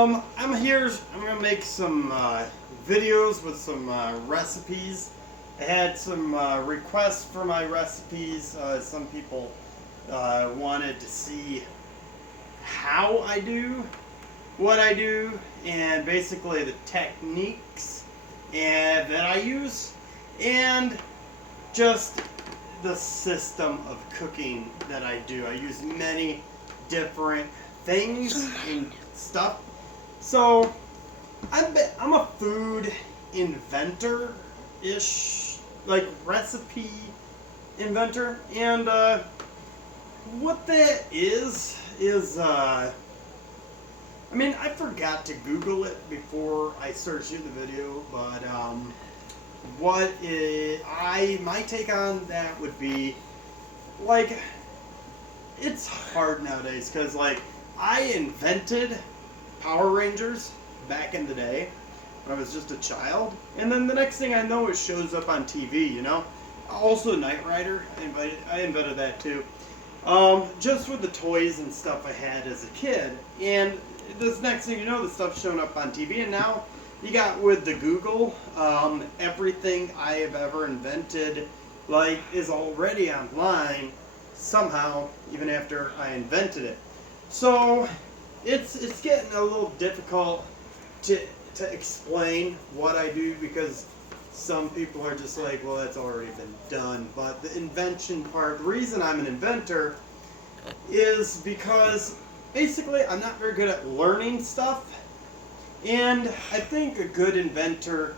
I'm gonna make some videos with some recipes. I had some requests for my recipes. Some people wanted to see how I do what I do, and basically the techniques that I use, and just the system of cooking that I do. I use many different things and stuff. So I'm a food inventor-ish, like recipe inventor, and what that is I mean, I forgot to Google it before I searched the video, but my take on that would be, like, it's hard nowadays, because, like, I invented Power Rangers back in the day when I was just a child, and then the next thing I know, it shows up on TV, you know? Also Knight Rider, I invented that too. Just with the toys and stuff I had as a kid, and this next thing you know, the stuff's showing up on TV, and now you got with the Google, everything I have ever invented, like, is already online somehow, even after I invented it. So it's getting a little difficult to explain what I do, because some people are just like, well, that's already been done. But the invention part, the reason I'm an inventor is because basically I'm not very good at learning stuff, and I think a good inventor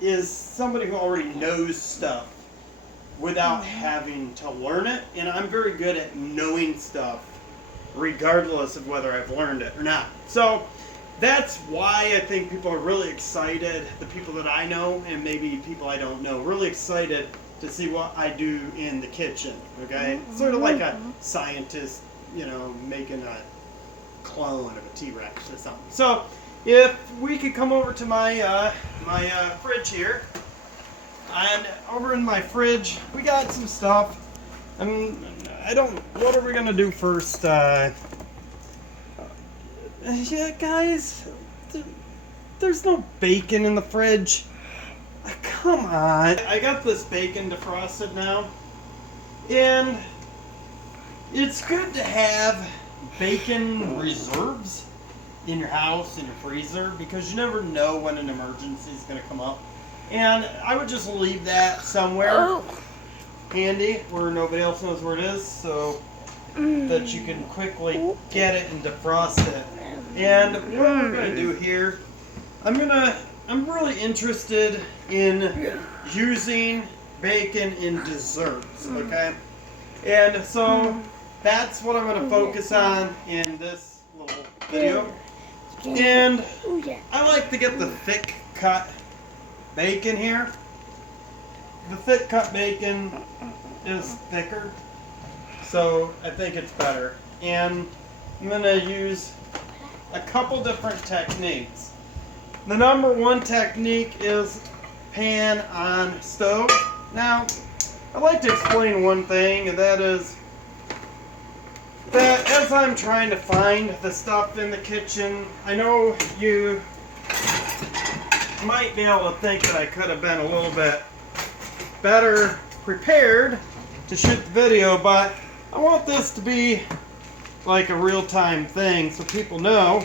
is somebody who already knows stuff without having to learn it, and I'm very good at knowing stuff regardless of whether I've learned it or not. So that's why I think people are really excited, the people that I know and maybe people I don't know, really excited to see what I do in the kitchen, okay? Sort of like a scientist, you know, making a clone of a T-Rex or something. So if we could come over to my fridge here, and over in my fridge we got some stuff. What are we gonna do first? Yeah, guys, there's no bacon in the fridge. Come on. I got this bacon defrosted now, and it's good to have bacon reserves in your house, in your freezer, because you never know when an emergency is going to come up. And I would just leave that somewhere handy where nobody else knows where it is, so that you can quickly get it and defrost it. And what we're going to do here, I'm really interested in using bacon in desserts, okay? And so that's what I'm going to focus on in this little video. And I like to get the thick cut bacon here. The thick cut bacon is thicker, so I think it's better. And I'm going to use a couple different techniques. The number one technique is pan on stove. Now, I'd like to explain one thing, and that is that as I'm trying to find the stuff in the kitchen, I know you might be able to think that I could have been a little bit better prepared to shoot the video, but I want this to be like a real-time thing so people know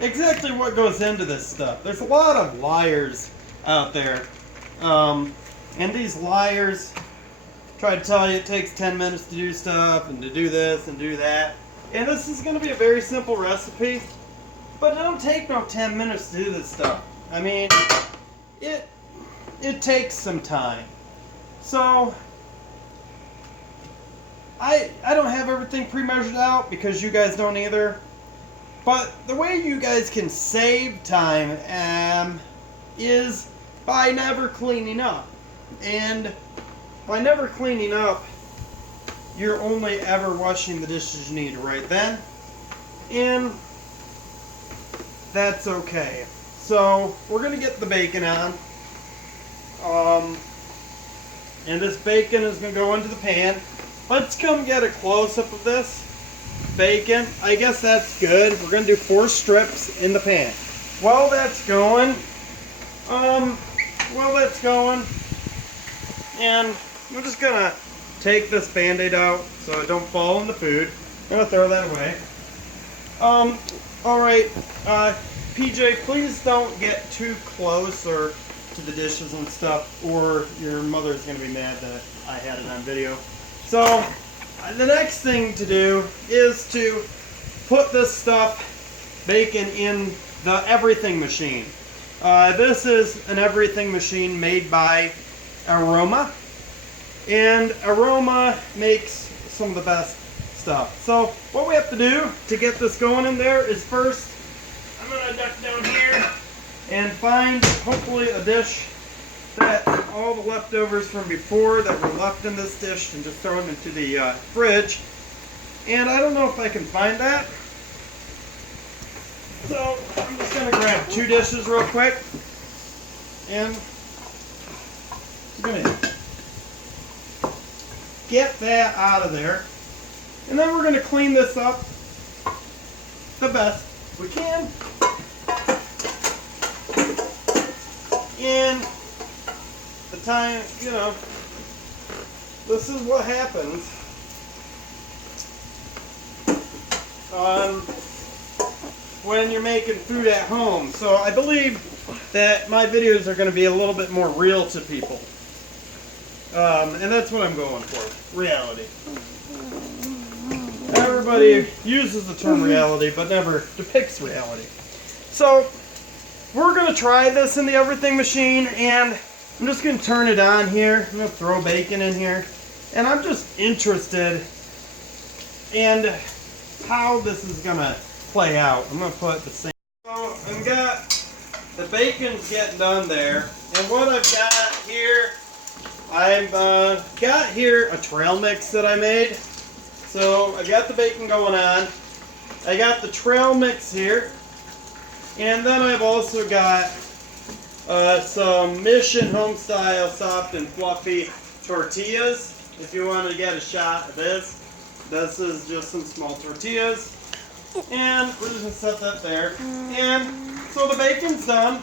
exactly what goes into this stuff. There's a lot of liars out there, and these liars try to tell you it takes 10 minutes to do stuff and to do this and do that. And this is going to be a very simple recipe, but it don't take no 10 minutes to do this stuff. I mean, it takes some time. So I don't have everything pre-measured out, because you guys don't either. But the way you guys can save time is by never cleaning up. And by never cleaning up, you're only ever washing the dishes you need right then. And that's okay. So we're going to get the bacon on. And this bacon is going to go into the pan. Let's come get a close-up of this. bacon. I guess that's good. We're gonna do 4 strips in the pan. While that's going, and I'm just gonna take this Band-Aid out so it don't fall in the food. I'm gonna throw that away. Alright, PJ, please don't get too close or to the dishes and stuff, or your mother's gonna be mad that I had it on video. So, the next thing to do is to put this stuff, bacon, in the everything machine. This is an everything machine made by Aroma, and Aroma makes some of the best stuff. So what we have to do to get this going in there is first, I'm going to duck down here and find hopefully a dish that all the leftovers from before that were left in this dish, and just throw them into the fridge. And I don't know if I can find that. So I'm just going to grab 2 dishes real quick, and I'm going to get that out of there. And then we're going to clean this up the best we can. And the time, you know, this is what happens when you're making food at home. So I believe that my videos are going to be a little bit more real to people. And that's what I'm going for, reality. Everybody uses the term reality, but never depicts reality. So, we're going to try this in the everything machine, and I'm just going to turn it on here. I'm going to throw bacon in here. And I'm just interested in how this is going to play out. I'm going to put the same. So, I've got the bacon's getting done there. And what I've got here, I've got here a trail mix that I made. So I got the bacon going on. I got the trail mix here. And then I've also got some Mission Homestyle Soft and Fluffy tortillas. If you want to get a shot of this. This is just some small tortillas. And we're just going to set that there. And so the bacon's done.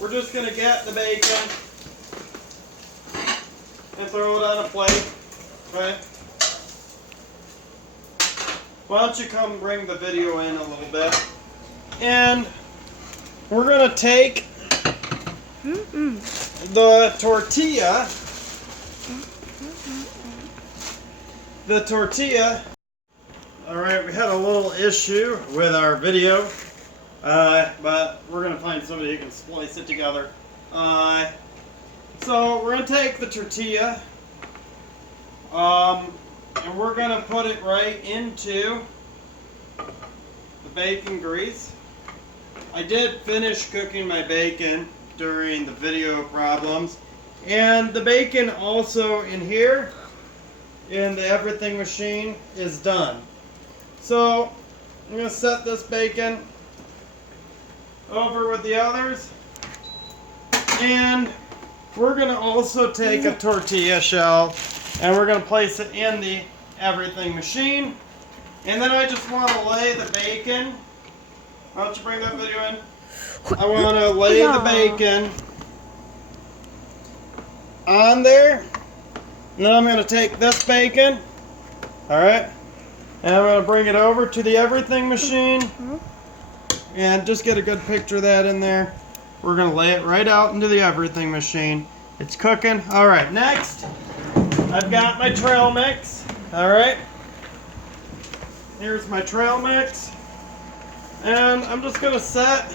We're just going to get the bacon and throw it on a plate. Okay? Why don't you come bring the video in a little bit. And we're going to take the tortilla. Alright, we had a little issue with our video. But we're going to find somebody who can splice it together. So we're going to take the tortilla. And we're going to put it right into the bacon grease. I did finish cooking my bacon during the video problems. And the bacon also in here, in the everything machine, is done. So I'm going to set this bacon over with the others. And we're going to also take a tortilla shell and we're going to place it in the everything machine. And then I just want to lay the bacon. Why don't you bring that video in? I want to lay the bacon on there. And then I'm going to take this bacon. Alright. And I'm going to bring it over to the everything machine. And just get a good picture of that in there. We're going to lay it right out into the everything machine. It's cooking. Alright, next. I've got my trail mix. Alright. Here's my trail mix. And I'm just going to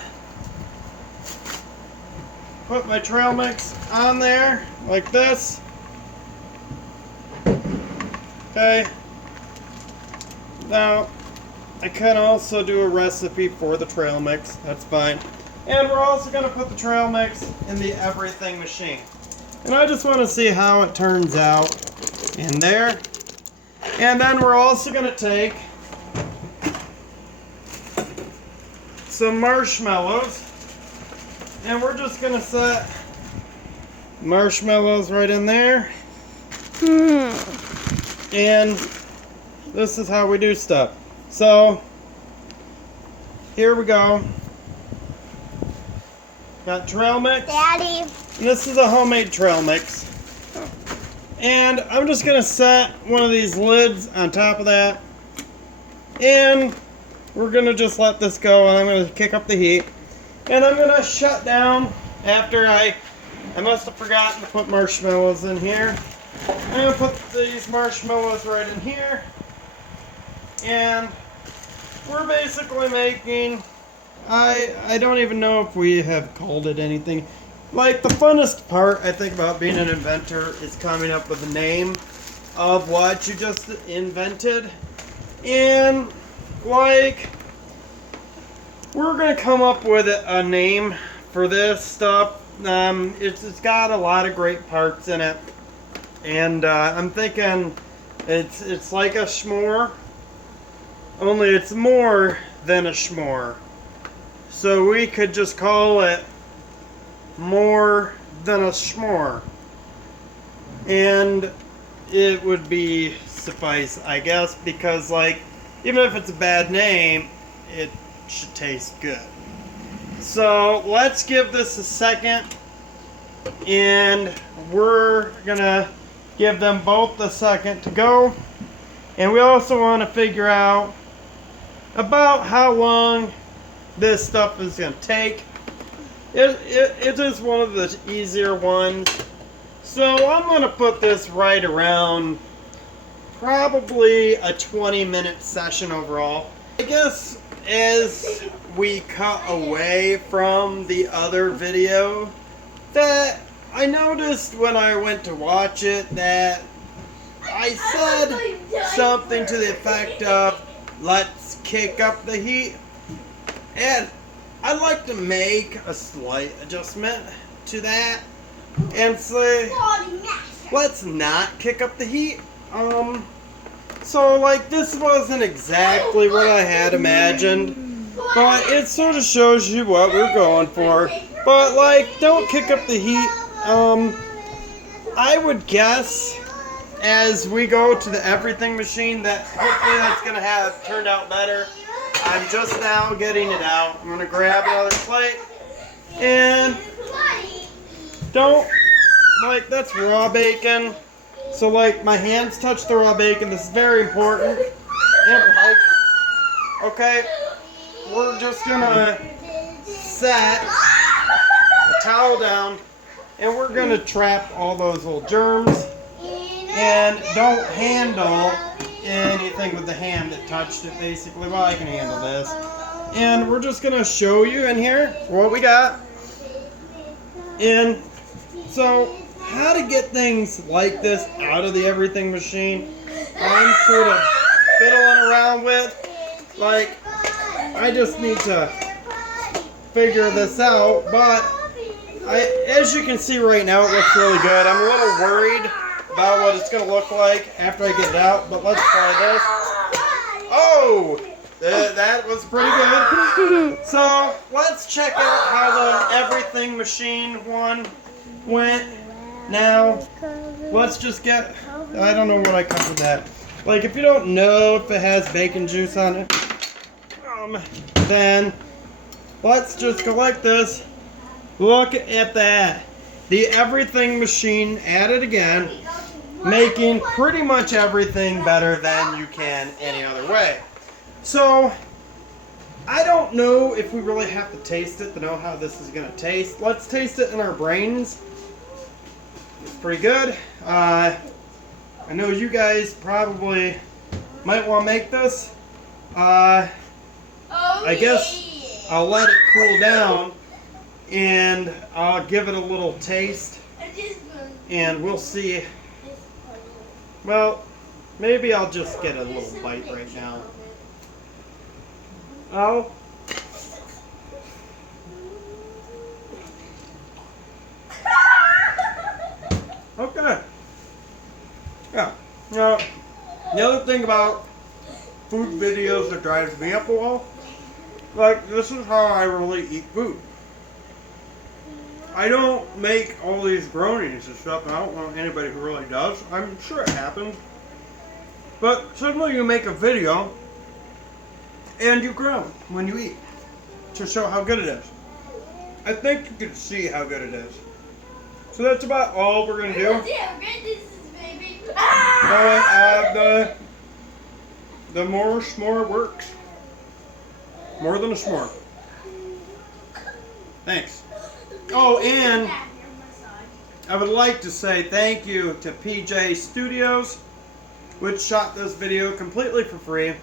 put my trail mix on there like this. Okay. Now, I can also do a recipe for the trail mix. That's fine. And we're also going to put the trail mix in the everything machine. And I just want to see how it turns out in there. And then we're also going to take some marshmallows. And we're just going to set marshmallows right in there. And this is how we do stuff. So, here we go. Got trail mix. Daddy. And this is a homemade trail mix. And I'm just going to set one of these lids on top of that. And we're going to just let this go, and I'm going to kick up the heat. And I'm going to shut down after I must have forgotten to put marshmallows in here. I'm going to put these marshmallows right in here. And we're basically making, I don't even know if we have called it anything. Like, the funnest part, I think, about being an inventor is coming up with a name of what you just invented. And, like, we're going to come up with a name for this stuff. It's got a lot of great parts in it. And I'm thinking it's like a s'more, only it's more than a s'more. So we could just call it more than a s'more. And it would be suffice, I guess, because, like, even if it's a bad name, it should taste good. So let's give this a second, and we're gonna give them both a second to go. And we also want to figure out about how long this stuff is going to take. It is one of the easier ones. So I'm going to put this right around probably a 20-minute session overall. I guess as we cut away from the other video, that I noticed when I went to watch it that I said something to the effect of, let's kick up the heat. And I'd like to make a slight adjustment to that and say, let's not kick up the heat. So, like, this wasn't exactly what I had imagined, but it sort of shows you what we're going for. But, like, don't kick up the heat. I would guess as we go to the everything machine that hopefully that's going to have turned out better. I'm just now getting it out. I'm going to grab another plate. And don't, like, that's raw bacon. So, like, my hands touch the raw bacon. This is very important. And, like, okay, we're just going to set a towel down. And we're going to trap all those little germs. And don't handle anything with the hand that touched it, basically. Well, I can handle this. And we're just going to show you in here what we got. And so, how to get things like this out of the everything machine, I'm sort of fiddling around with. Like, I just need to figure this out, but as you can see right now, it looks really good. I'm a little worried about what it's going to look like after I get it out, but let's try this. Oh, that was pretty good. So let's check out how the everything machine one went. Now, let's just get, I don't know what I cut with that. Like, if you don't know if it has bacon juice on it, then let's just go like this. Look at that. The everything machine at it again, making pretty much everything better than you can any other way. So, I don't know if we really have to taste it to know how this is going to taste. Let's taste it in our brains. It's pretty good. I know you guys probably might want to make this. I guess I'll let it cool down and I'll give it a little taste and we'll see. Well, maybe I'll just get a little bite right now. Oh. Okay. Yeah. Now, the other thing about food videos that drives me up a wall, like, this is how I really eat food. I don't make all these groanings and stuff, and I don't know anybody who really does. I'm sure it happens. But suddenly you make a video and you groan when you eat to show how good it is. I think you can see how good it is. So that's about all we're gonna do. The more s'more works. More than a s'more. Thanks. Oh, and I would like to say thank you to PJ Studios, which shot this video completely for free.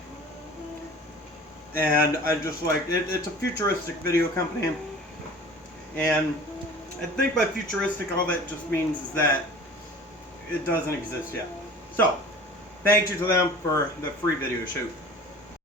And I just like it. It's a futuristic video company. And I think by futuristic, all that just means is that it doesn't exist yet. So, thank you to them for the free video shoot.